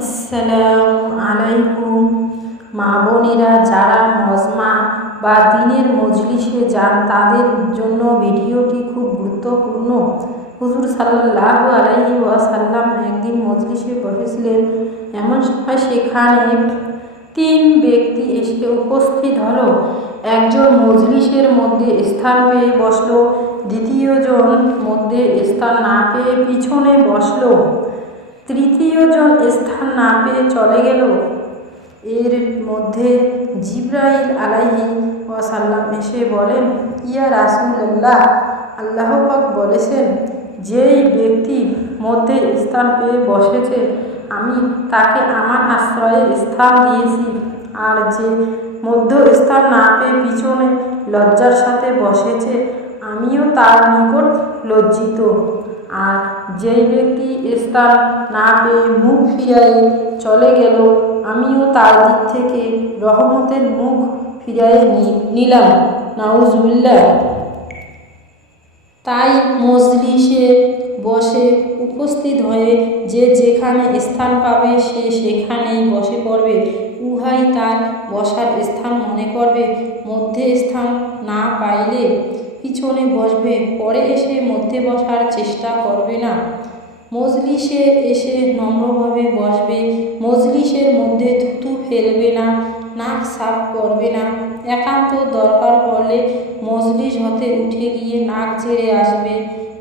আসসালামু আলাইকুম। মা বোনেরা যারা মজমা বা দিনের মজলিসে যান, তাদের জন্য ভিডিওটি খুব গুরুত্বপূর্ণ। হুজুর সাল্লাল্লাহু আলাইহি ওয়াসাল্লাম একদিন মজলিসে বসেছিলেন। এমন সময় সেখানে তিন ব্যক্তি এসে উপস্থিত হল। একজন মজলিসের মধ্যে স্থান পেয়ে বসল, দ্বিতীয়জন মধ্যে স্থান না পেয়ে পিছনে বসল। তৃতীয়জন স্থান না পেয়ে চলে গেল। এর মধ্যে জিব্রাইল আলাইহি ওয়াসাল্লাম এসে বলেন, ইয়া রাসুল্লাহ আল্লাহ পাক বলেছেন, যেই ব্যক্তি মধ্যে স্থান পেয়ে বসেছে, আমি তাকে আমার আশ্রয়ে স্থান দিয়েছি। আর যে মধ্য স্থান না পেয়ে পিছনে লজ্জার সাথে বসেছে, আমিও তার নিকট লজ্জিত। আর যেই ব্যক্তি স্থান না পেয়ে মুখ ফিরাই চলে গেল, আমিও তার দিক থেকে রহমতের মুখ ফিরাই নিলাম। নাউজুবিল্লাহ। তাই মজলিসে বসে উপস্থিত হয়ে যে যেখানে স্থান পাবে, সে সেখানেই বসে পড়বে। উহাই তার বসার স্থান মনে করবে। মধ্যে স্থান না পাইলে পিছনে বসবে, পরে এসে মধ্যে বসার চেষ্টা করবে না। মজলিসে এসে নম্রভাবে বসবে, মজলিসের মধ্যে থুতু ফেলবে না, নাক সাফ করবে না। একান্ত দরকার পড়লে মজলিস হতে উঠে গিয়ে নাক ঝেড়ে আসবে।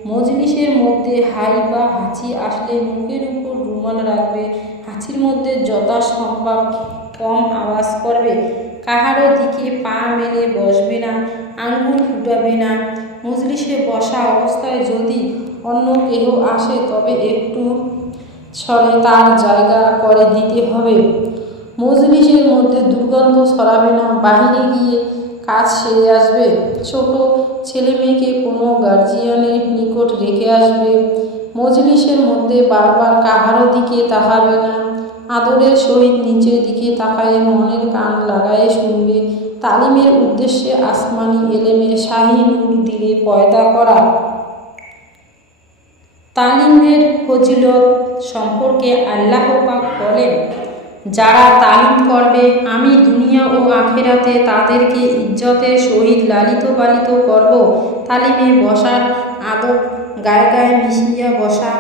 মজলিসের মধ্যে হাই বা হাঁচি আসলে মুখের উপর রুমাল রাখবে, হাঁচির মধ্যে যথাসম্ভব কম আওয়াজ করবে। কাহারও দিকে পা মেলে বসবে না, আঙ্গুল ফুটাবে না। মজলিসে বসা অবস্থায় যদি অন্য কেহ আসে, তবে একটু ছড়ে তার জায়গা করে দিতে হবে। মজলিসের মধ্যে দুর্গন্ধ সরাবে না, বাহিরে গিয়ে কাজ সেরে আসবে। ছোট ছেলে মেয়েকে কোনো গার্জিয়ানের নিকট রেখে আসবে। মজলিসের মধ্যে বারবার কাহারও দিকে তাকাবে না। আদরের সহিত নিচের দিকে তাকায় মনের কান লাগায়ে শুনবে। তালিমের উদ্দেশ্যে আসমানি এলেমের শাহী নূর পয়দা করা। তালিমের ফজিলত সম্পর্কে আল্লাহ পাক বলেন, যারা তালিম করবে, আমি দুনিয়া ও আখেরাতে তাদেরকে ইজ্জতের সহিত লালিত পালিত করব। তালিমে বসার আদব গায়ে গায়ে মিশিয়া বসা।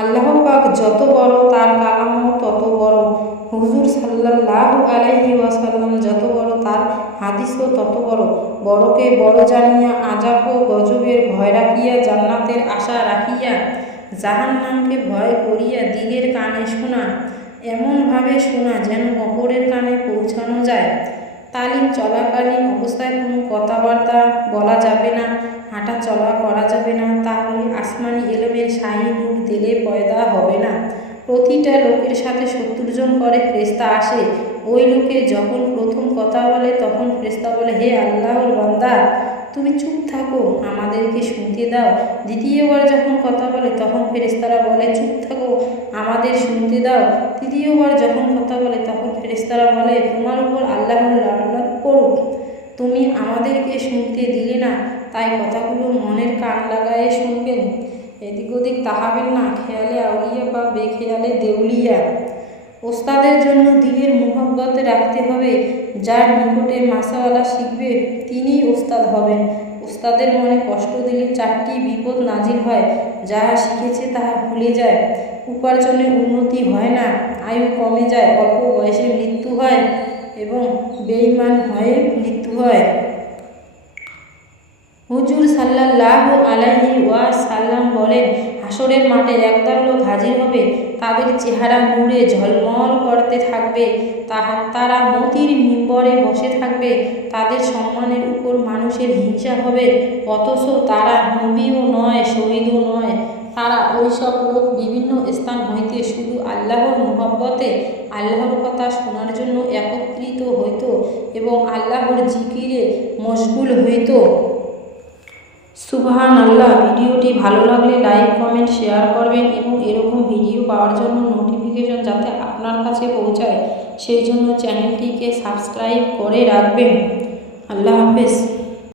আল্লাহ পাক যত বড় তার কালামও তত বড়। হুজুর সাল্লাহ আলাইহি ওয়াসাল্লাম যত বড় তার হাদিসও তত বড়। বড়কে বড় জানিয়া আজাব ও গজবের ভয় রাখিয়া জান্নাতের আশা রাখিয়া জাহান্নামকে ভয় করিয়া দিলের কানে শোনা, এমনভাবে শোনা যেন অপরের কানে পৌঁছানো যায়। তালিম চলাকালীন অবস্থায় কোনো কথাবার্তা বলা যাবে না। হাঁটা চলা করা যাবে না, তাহলে আসমানি এলমের শাহী নূর দিলে পয়দা হবে না। প্রতিটা লোকের সাথে সত্তর জন করে ফ্রেস্তা আসে। ওই লোকে যখন প্রথম কথা বলে, তখন ফ্রেস্তা বলে, হে আল্লাহর বান্দা, তুমি চুপ থাকো, আমাদেরকে শুনতে দাও। দ্বিতীয়বার যখন কথা বলে, তখন ফেরেস্তারা বলে, চুপ থাকো, আমাদের শুনতে দাও। তৃতীয়বার যখন কথা বলে, তখন ফেরেস্তারা বলে, তোমার উপর আল্লাহর লালত করুক তুমি আমাদেরকে শুনতে দিলে না তাই কথাগুলো মনের কান লাগায়ে শুনবেন। এদিক ওদিক তাহাবেন না, খেয়ালে আউলিয়া বা বেখেয়ালে দেউলিয়া। ওস্তাদের জন্য দিলের মোহব্বত রাখতে হবে, যার নিকটে মাসাওয়ালা শিখবে তিনিই ওস্তাদ হবেন। ওস্তাদের মনে কষ্ট দিলে চারটি বিপদ নাজির হয়, যাহা শিখেছে তাহা ভুলে যায়। উপার্জনে উন্নতি হয় না, আয়ু কমে যায়, অল্প বয়সে মৃত্যু হয় এবং বেইমান হয়ে মৃত্যু হয়। হুজুর সাল্লাহ আলাহি ওয়া সাল্লাম বলেন, হাসরের মাঠে একদল লোক হাজির হবে, তাদের চেহারা নূরে ঝলমল করতে থাকবে, তাহা তারা মতির মিম্বরে বসে থাকবে, তাদের সম্মানের উপর মানুষের হিংসা হবে, অথচ তারা নবীও নয়, শহীদও নয়। তারা ওই সব লোক বিভিন্ন স্থান হইতে শুধু আল্লাহর মোহব্বতে, আল্লাহর কথা শোনার জন্য একত্রিত হইত এবং আল্লাহর জিকিরে মশগুল হইত। সুবহান আল্লাহ ভিডিওটি ভালো লাগলে লাইক, কমেন্ট, শেয়ার করবেন এবং এরকম ভিডিও পাওয়ার জন্য নোটিফিকেশন যাতে আপনার কাছে পৌঁছায়, সেই জন্য চ্যানেলটিকে সাবস্ক্রাইব করে রাখবেন। আল্লাহ হাফেজ।